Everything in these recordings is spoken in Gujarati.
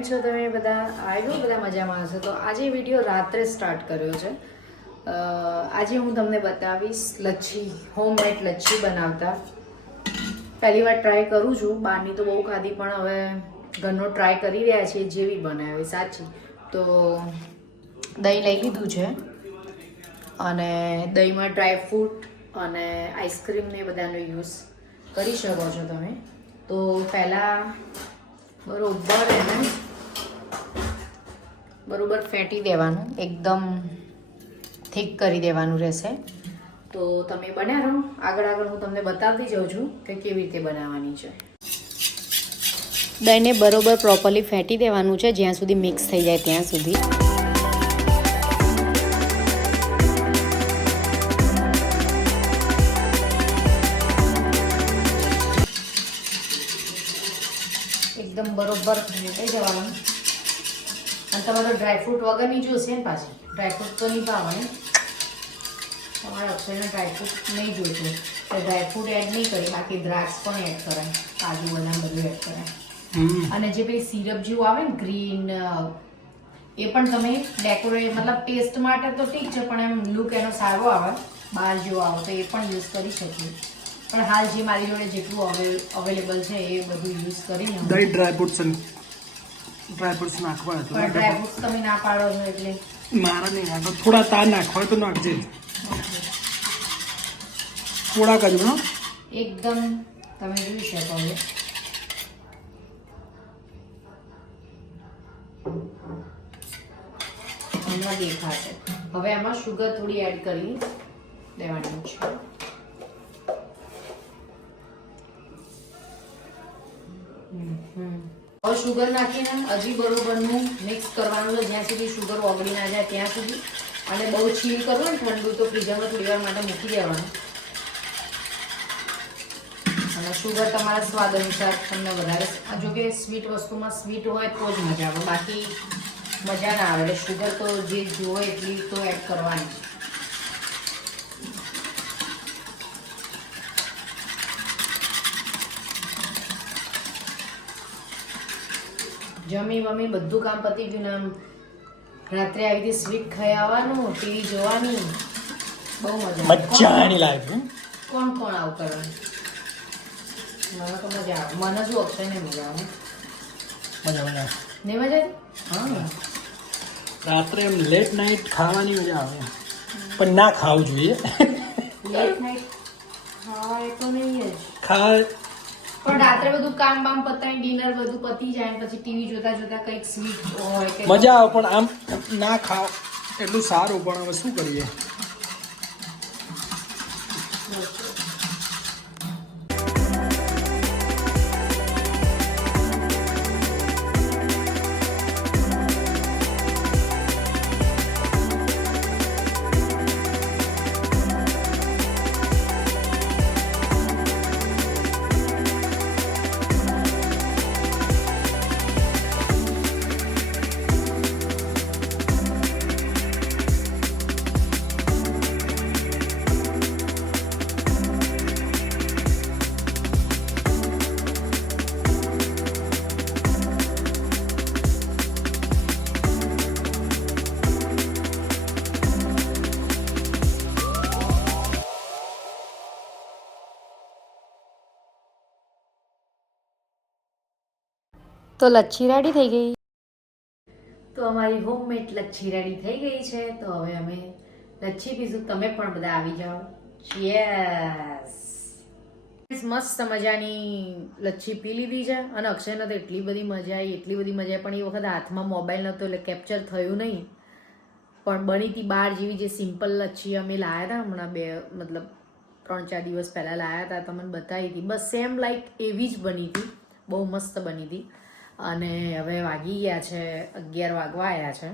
કેમ છો તમે બધા? આવ્યો બધા મજામાં હશો. તો આજે વિડીયો રાત્રે સ્ટાર્ટ કર્યો છે. આજે હું તમને બતાવીશ લચ્છી, હોમમેડ લચ્છી બનાવતા. પહેલી વાર ટ્રાય કરું છું. બહારની તો બહુ ખાધી, પણ હવે ઘરનો ટ્રાય કરી રહ્યા છીએ જેવી બનાવી સાચી. તો દહીં લઈ લીધું છે અને દહીંમાં ડ્રાયફ્રૂટ અને આઈસ્ક્રીમ ને બધાનો યુઝ કરી શકો છો તમે. તો પહેલાં બરોબર ફેંટી દેવાનું, એકદમ થીક કરી દેવાનું રહેશે. તો તમે બન્યા રહો, આગળ હું તમને બતાવતી જાઉં છું કે કેવી રીતે બનાવવાની છે. દહીંને બરોબર પ્રોપરલી ફેંટી દેવાનું છે, જ્યાં સુધી મિક્સ થઈ જાય ત્યાં સુધી. એકદમ બરોબર ફેંટાઈ જવાનું. અને તમારો ડ્રાયફ્રૂટ વગરની જોશે ને, પાછી ડ્રાયફ્રૂટ તો નહીં પાવાની. તમારે અક્ષયને ડ્રાયફ્રૂટ નહીં જોઈતું તો ડ્રાયફ્રૂટ એડ નહીં કરી, બાકી દ્રાક્ષ પણ એડ કરાય, કાજુ બદામ બધું એડ કરાય. અને જે પેલી સિરપ જેવું આવે ને ગ્રીન, એ પણ તમે ડેકોરેટ મતલબ ટેસ્ટ માટે તો ઠીક છે, પણ એમ લુક એનો સારો આવે, બહાર જેવો આવે તો એ પણ યુઝ કરી શકીએ. પણ હાલ જે મારી જોડે જેટલું અવેલેબલ છે એ બધું યુઝ કરીને દહીં ડ્રાયફ્રૂટ્સ નાખવા હતા. પણ ડ્રાયફ્રૂટ્સ તમે ના પાડો છો એટલે મારા નહીં નાખો, થોડા તાર નાખવા હોય તો નાખજે, થોડાક જ નો. એકદમ તમે જોઈ શકો છો. હમણાં દેખાશે. હવે આમાં શુગર થોડી એડ કરી દેવાની છે. હવે શુગર નાખીને હજી બરોબરનું મિક્સ કરવાનું છે, જ્યાં સુધી શુગર ઓગળી ના જાય ત્યાં સુધી. અને બહુ ચીલ કરવું ને ઠંડુ તો ફ્રીઝરમાં થોડી વાર માટે મૂકી દેવાનું. અને શુગર તમારા સ્વાદ અનુસાર તમને વધારે, જો કે સ્વીટ વસ્તુમાં સ્વીટ હોય તો જ મજા આવે, બાકી મજા ના આવે. એટલે શુગર તો જે જોવે એટલી તો એડ કરવાની. જમી મમ્મી બધું કામ પતી ગયું ને, આમ રાત્રે આવી રીતે સ્વીટ ખાઈ આવવાનું, ટીવી જોવાની, બહુ મજા લાગે. કોણ આવું કરવાનું? મને તો મજા આવે. મને શું અક્ષય ને મજા આવે. મજા નહીં મજા આવે? હા, રાત્રે એમ લેટ નાઇટ ખાવાની મજા આવે, પણ ના ખાવું જોઈએ. લેટ નાઇટ હા એ તો નહીં જ ખાય પણ રાત્રે બધું કામ બામ પતાવી, ડિનર બધું પતી જાય, પછી ટીવી જોતા જોતા કંઈક સ્વીટ હોય કે મજા આવે, પણ આમ ના ખાવ એટલું સારું, પણ હવે શું કરીએ. તો લચ્છી રેડી થઈ ગઈ. તો અમારી હોમમેડ લચ્છી રેડી થઈ ગઈ છે. તો હવે અમે લચ્છી પીશું. તમે પણ બધા આવી જાઓ. ચીયર્સ. મસ્ત મજાની લચ્છી પી લીધી છે. અને અક્ષયને તો એટલી બધી મજા આવી, પણ એ વખત હાથમાં મોબાઈલ નહોતો એટલે કેપ્ચર થયું નહીં. પણ બની હતી બહાર જેવી, જે સિમ્પલ લચ્છી અમે લાવ્યા હતા હમણાં 3-4 દિવસ પહેલાં લાવ્યા હતા, તમને બતાવી હતી. બસ સેમ લાઈક એવી જ બની હતી. બહુ મસ્ત બની હતી. અને હવે વાગી ગયા છે 11 વાગવા આવ્યા છે,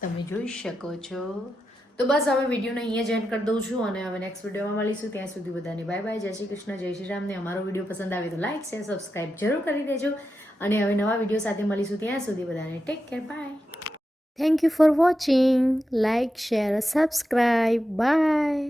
તમે જોઈ શકો છો. તો બસ હવે વિડીયોને અહીંયા જ એન્ડ કરી દઉં છું, અને હવે નેક્સ્ટ વિડીયોમાં મળીશું. ત્યાં સુધી બધાને બાય બાય, જય શ્રી કૃષ્ણ, જય શ્રી રામ. ને અમારો વિડીયો પસંદ આવે તો લાઈક શેર સબસ્ક્રાઈબ જરૂર કરી દેજો. અને હવે નવા વિડીયો સાથે મળીશું. ત્યાં સુધી બધાને take care, bye. Thank you for watching. Like share subscribe, by.